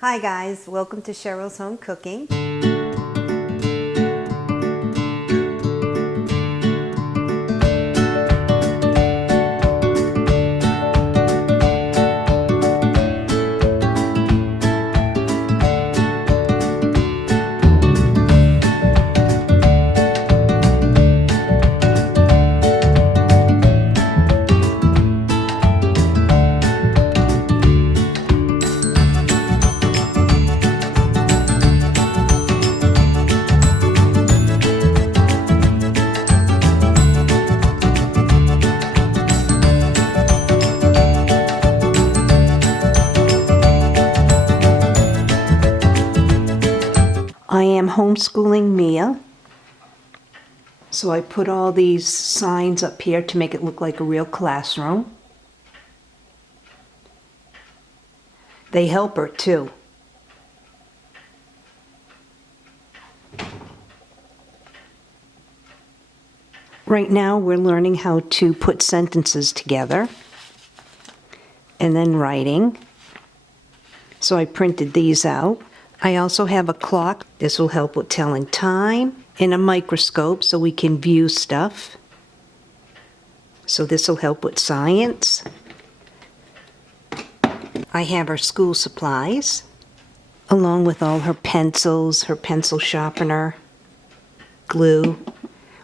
Hi guys, welcome to Cheryl's Home Cooking. I am homeschooling Mia, so I put all these signs up here to make it look like a real classroom. They help her too. Right now we're learning how to put sentences together and then writing. So I printed these out. I also have a clock. This will help with telling time, and a microscope so we can view stuff. So this will help with science. I have her school supplies, along with all her pencils, her pencil sharpener, glue.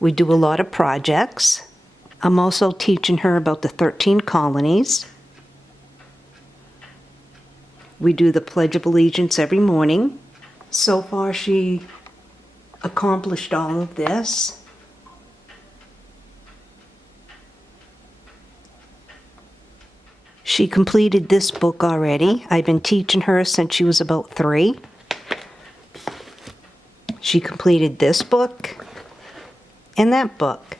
We do a lot of projects. I'm also teaching her about the 13 colonies. We do the Pledge of Allegiance every morning. So far, she accomplished all of this. She completed this book already. I've been teaching her since she was about 3. She completed this book and that book.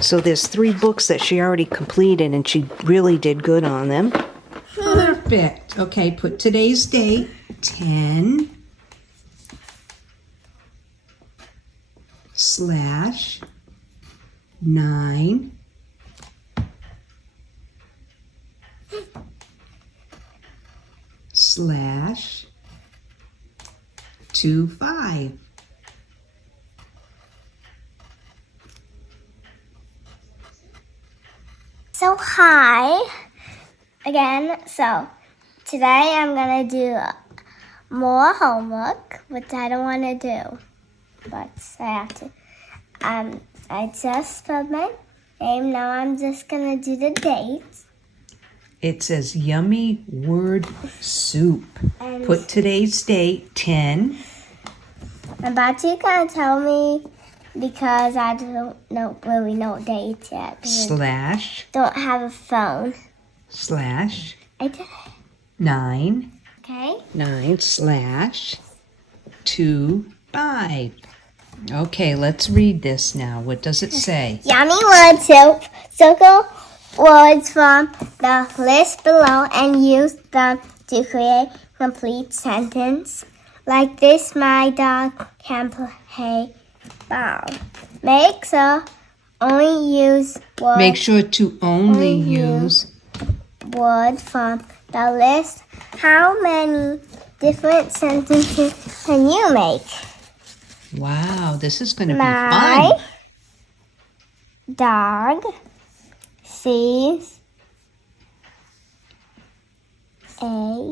So there's 3 books that she already completed, and she really did good on them. Perfect. Okay, put today's date, 10/9/2022. So hi again. So today I'm gonna do more homework, which I don't want to do, but I have to. I just spelled my name. Now I'm just gonna do the dates. It says yummy word soup. And Put today's date, 10. but you can tell me because I don't really know dates yet. Slash. Don't have a phone. Slash. I did it. 9. Okay. 9 slash 25. Okay, let's read this now. What does it say? Yummy word soup. Circle words from the list below and use them to create complete sentence. Like this, my dog can play ball. Make sure only use words. Make sure to only use Word from the list. How many different sentences can you make? Wow, this is going to be My fun. dog sees my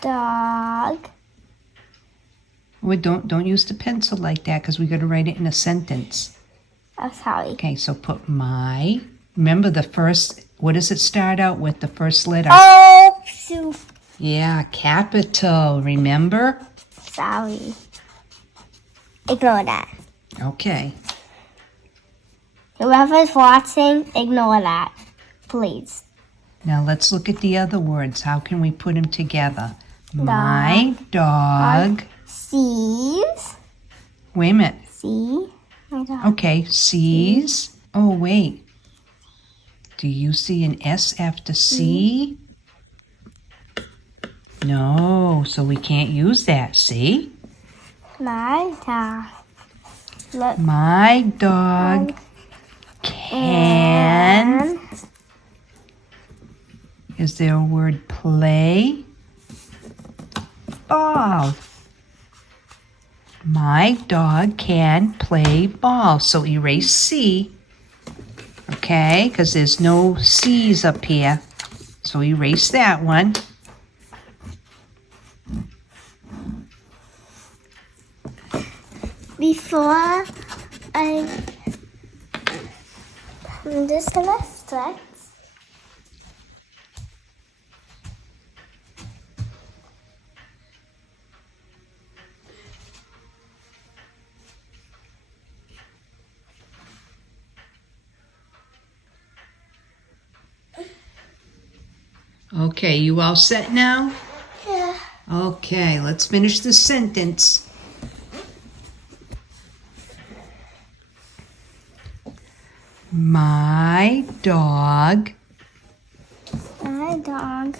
dog. Well, don't use the pencil like that because we got to write it in a sentence. Oh, sorry. Okay, so put my. Remember the first, what does it start out with, the first letter? Oh, soup. Yeah, capital, remember? Sorry. Ignore that. Okay. Whoever's watching, ignore that. Please. Now let's look at the other words. How can we put them together? My dog. Sees. Wait a minute. See. My dog. Okay, sees. Oh, wait. Do you see an S after C? No, so we can't use that, see? My dog. Look. My dog Can. Is there a word play? Ball. My dog can play ball. So erase C. Okay, because there's no C's up here. So erase that one. Before I'm just gonna stretch. Okay, you all set now? Yeah. Okay, let's finish the sentence. My dog My dog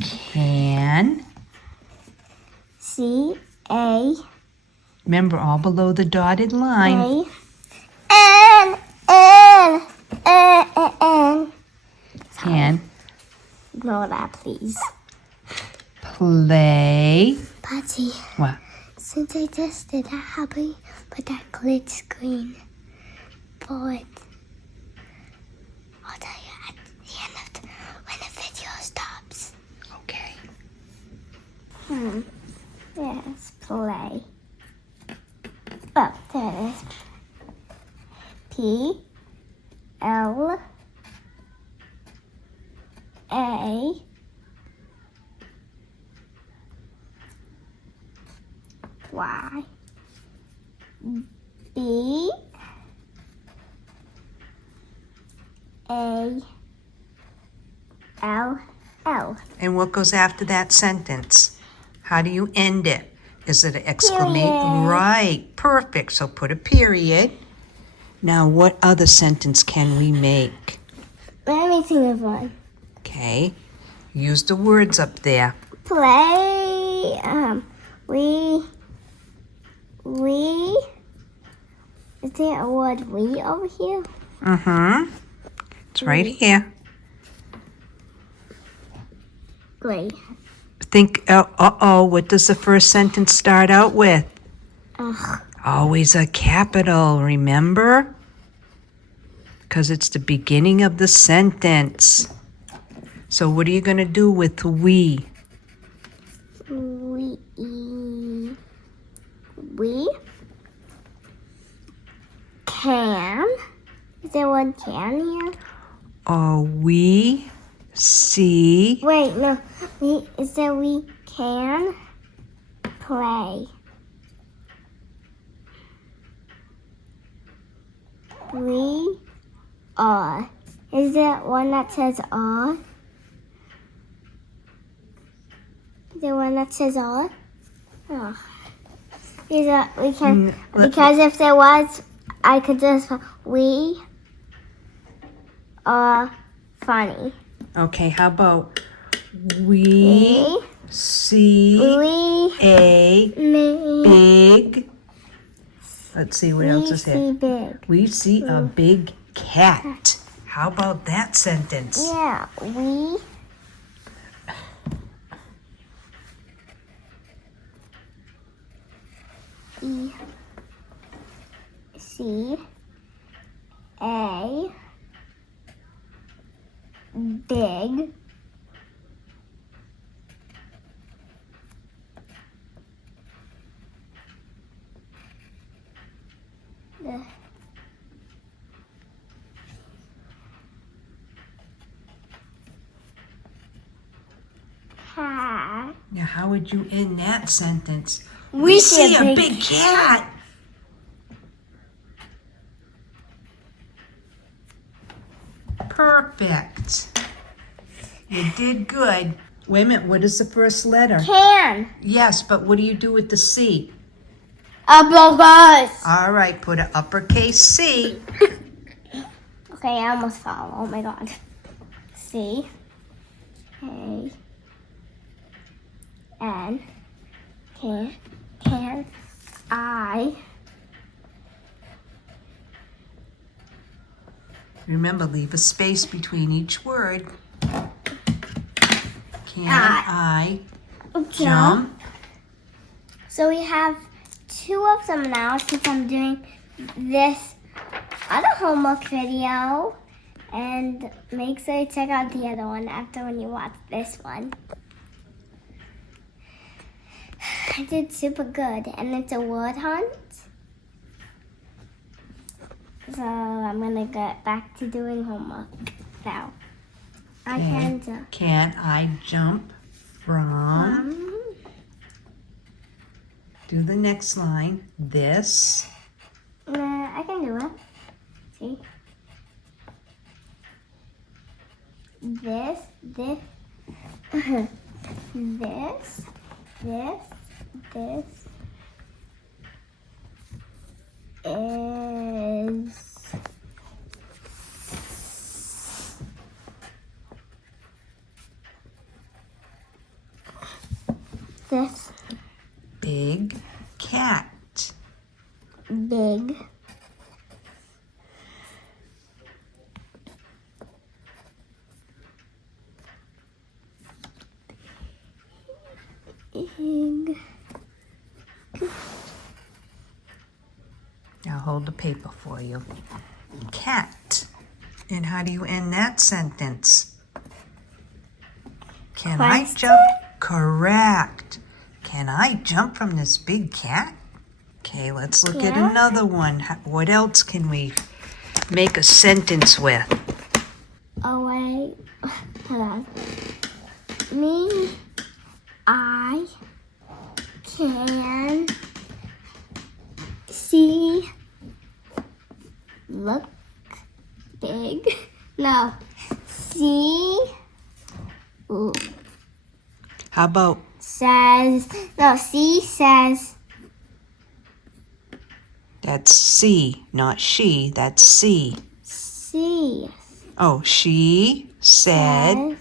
can. C-A Remember, all below the dotted line. N. Can Ignore that, please. play. Patty, What? since I just did that, how about you put that glitch screen forward? I'll tell you at the end of when the video stops. Okay. Yes, play. Oh, there it is. P L A Y B A L L. And what goes after that sentence? How do you end it? Is it an exclamation? Period. Right, perfect. So put a period. Now, what other sentence can we make? Let me think of one. Okay, use the words up there. Play. We. Is there a word we over here? Mm-hmm. It's right here. Great. Think, what does the first sentence start out with? Ugh. Always a capital, remember? Because it's the beginning of the sentence. So what are you going to do with we? We can. Is there one can here? We see. Wait, no. Is there we can play? We are. Is there one that says are? Is there one that says are? Oh. We can, because if there was, I could just, we are funny. Okay, how about we see We a me, big. Let's see what else we is see here. big. We see a big cat. How about that sentence? Yeah, we see a big cat. Now, how would you end that sentence? We see a big cat. Perfect. You did good. Wait a minute, what is the first letter? Can. Yes, but what do you do with the C? A bogus. All right, put an uppercase C. Okay, I almost fell. Oh my god. C A N can I Remember, leave a space between each word. Can I jump? So we have 2 of them now since I'm doing this other homework video. And make sure you check out the other one after when you watch this one. I did super good, and it's a word hunt. So I'm gonna get back to doing homework now. I can jump. Can I jump from? Do the next line. This. I can do it. See? This, this, this, this is this big cat. big big I'll hold the paper for you. Cat. And how do you end that sentence? Can I Question? jump? Correct. Can I jump from this big cat? Okay, let's look at Yeah. another one. What else can we make a sentence with? Oh wait, hold on. Me, I can see, look big. No, see, ooh, How about says, no, see says, that's C, not she, that's C. see. Oh, she said, Says,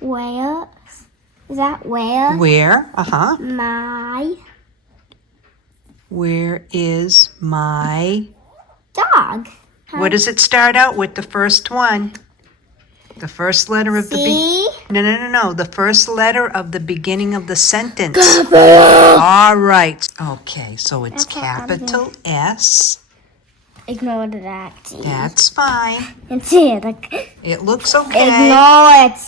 where, is that where? where? Uh-huh. My Where is my... dog. What does it start out with, the first one? The first letter of the... See? No. The first letter of the beginning of the sentence. All right. Okay, so it's That's what I'm capital S. Ignore that. That's fine. And see it. Like, It looks okay. ignore it.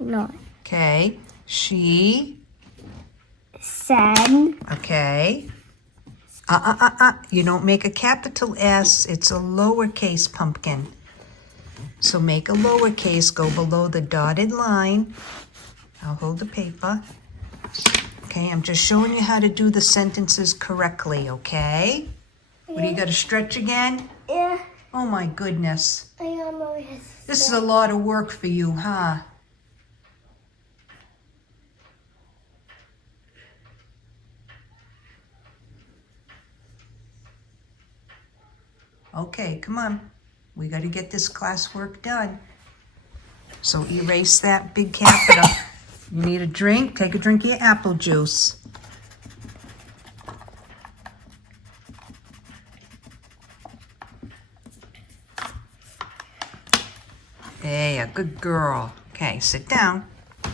Ignore it. Okay. She. Said. Okay. You don't make a capital S. It's a lowercase pumpkin. So make a lowercase, go below the dotted line. I'll hold the paper. Okay, I'm just showing you how to do the sentences correctly, okay? What do you got to stretch again? Yeah. Oh my goodness. I don't know. This is a lot of work for you, huh? Okay, come on. We got to get this classwork done. So erase that big capital. You need a drink? Take a drink of your apple juice. Hey, a good girl. Okay, sit down.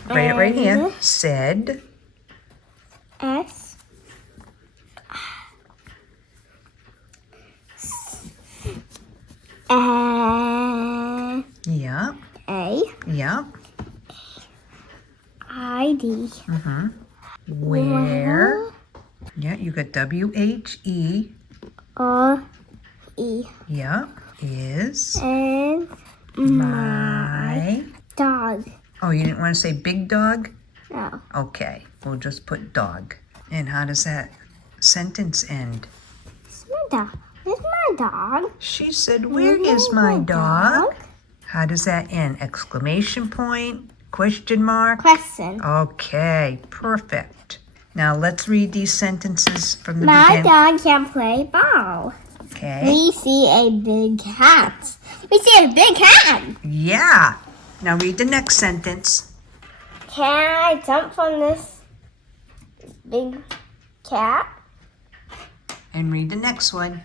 Write it right here. Said. S. Yeah. A. Yeah. I. D. Where? Yeah, you got W-H-E. R. E. Yeah. Is And my... dog. Oh, you didn't want to say big dog? No. Okay, we'll just put dog. And how does that sentence end? It's my dog. It's my dog. She said, where is my dog? How does that end? Exclamation point? Question mark? Question. Okay, perfect. Now let's read these sentences from the My beginning. dog can play ball. Okay. We see a big cat. We see a big cat. Yeah. Now read the next sentence. Can I jump from this big cat? And read the next one.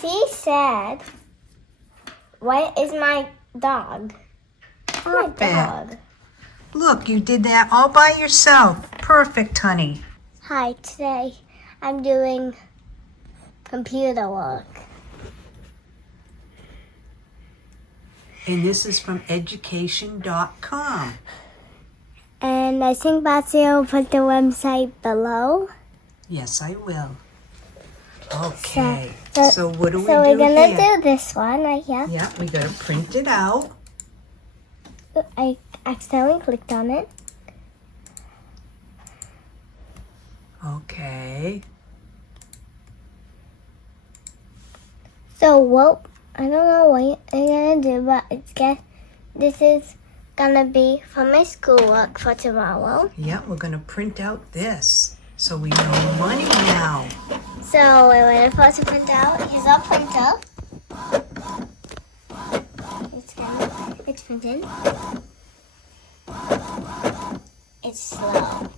She said, "Where is my dog?" My dog. Look, you did that all by yourself. Perfect, honey. Hi, today I'm doing computer work. And this is from education.com. And I think Batsy will put the website below. Yes, I will. Okay. So what do we So do we're gonna here? do this one right here. Yeah, we gotta print it out. I accidentally clicked on it. Okay. So what? I don't know what I'm gonna do, but this is gonna be for my schoolwork for tomorrow. Yeah, we're gonna print out this so we know money now. So we're waiting for it to print out. Here's our printer. It's printing. It's slow.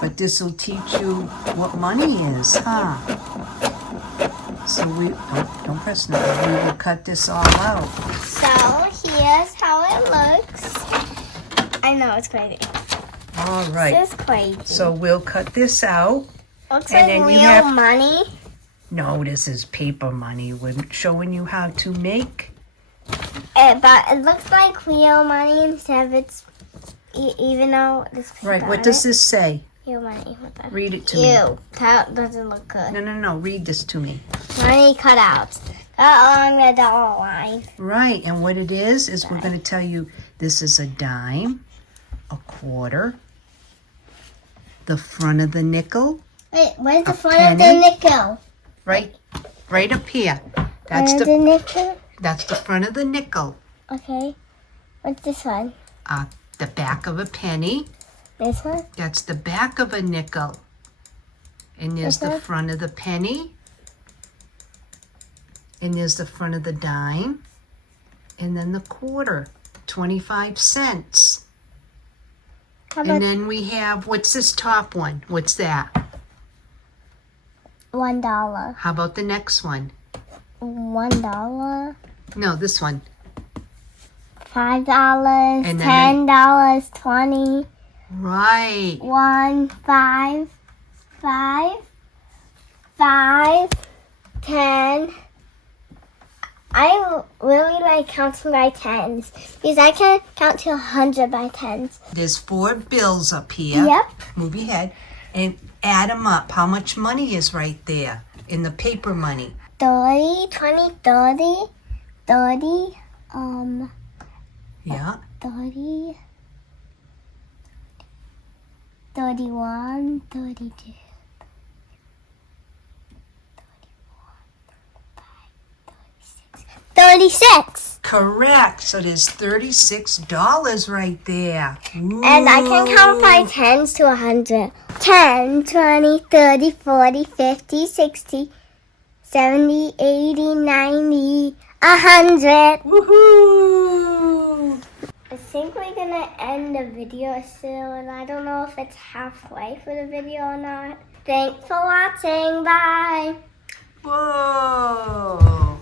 But this will teach you what money is, huh? So we don't press no. We will cut this all out. So here's how it looks. I know it's crazy. All right. This is crazy. So we'll cut this out. Looks and like then you real have- money. No, this is paper money. We're showing you how to make. But it looks like real money instead of it's even though this. Right. What does this say? Real money. What the? Read it to me. Ew, that doesn't look good. No. Read this to me. Money cutouts. Along the dollar line. Right. And what it is we're going to tell you this is a dime, a quarter, the front of the nickel. Wait, where's the A front of the penny? nickel? Right up here. That's Front of the nickel? that's the front of the nickel. Okay. What's this one? The back of a penny. This one? That's the back of a nickel. And there's the Okay. front of the penny. And there's the front of the dime. And then the quarter, 25 cents. How about And then we have, what's this top one? What's that? $1? How about the next one? $1? No, this one. $5, And then $10, 20, Right. 1, 5, 10. I really like counting by tens because I can count to 100 by tens. There's 4 bills up here. Yep. Move your head. And add them up. How much money is right there in the paper money? 30, 20, 30, 30, Yeah. 30, 31, 32. 36. Correct. So there's $36 right there. And I can count by Ooh. tens to 100. 10, 20, 30, 40, 50, 60, 70, 80, 90, 100. Woohoo! I think we're gonna end the video soon. I don't know if it's halfway for the video or not. Thanks for watching. Bye. Whoa!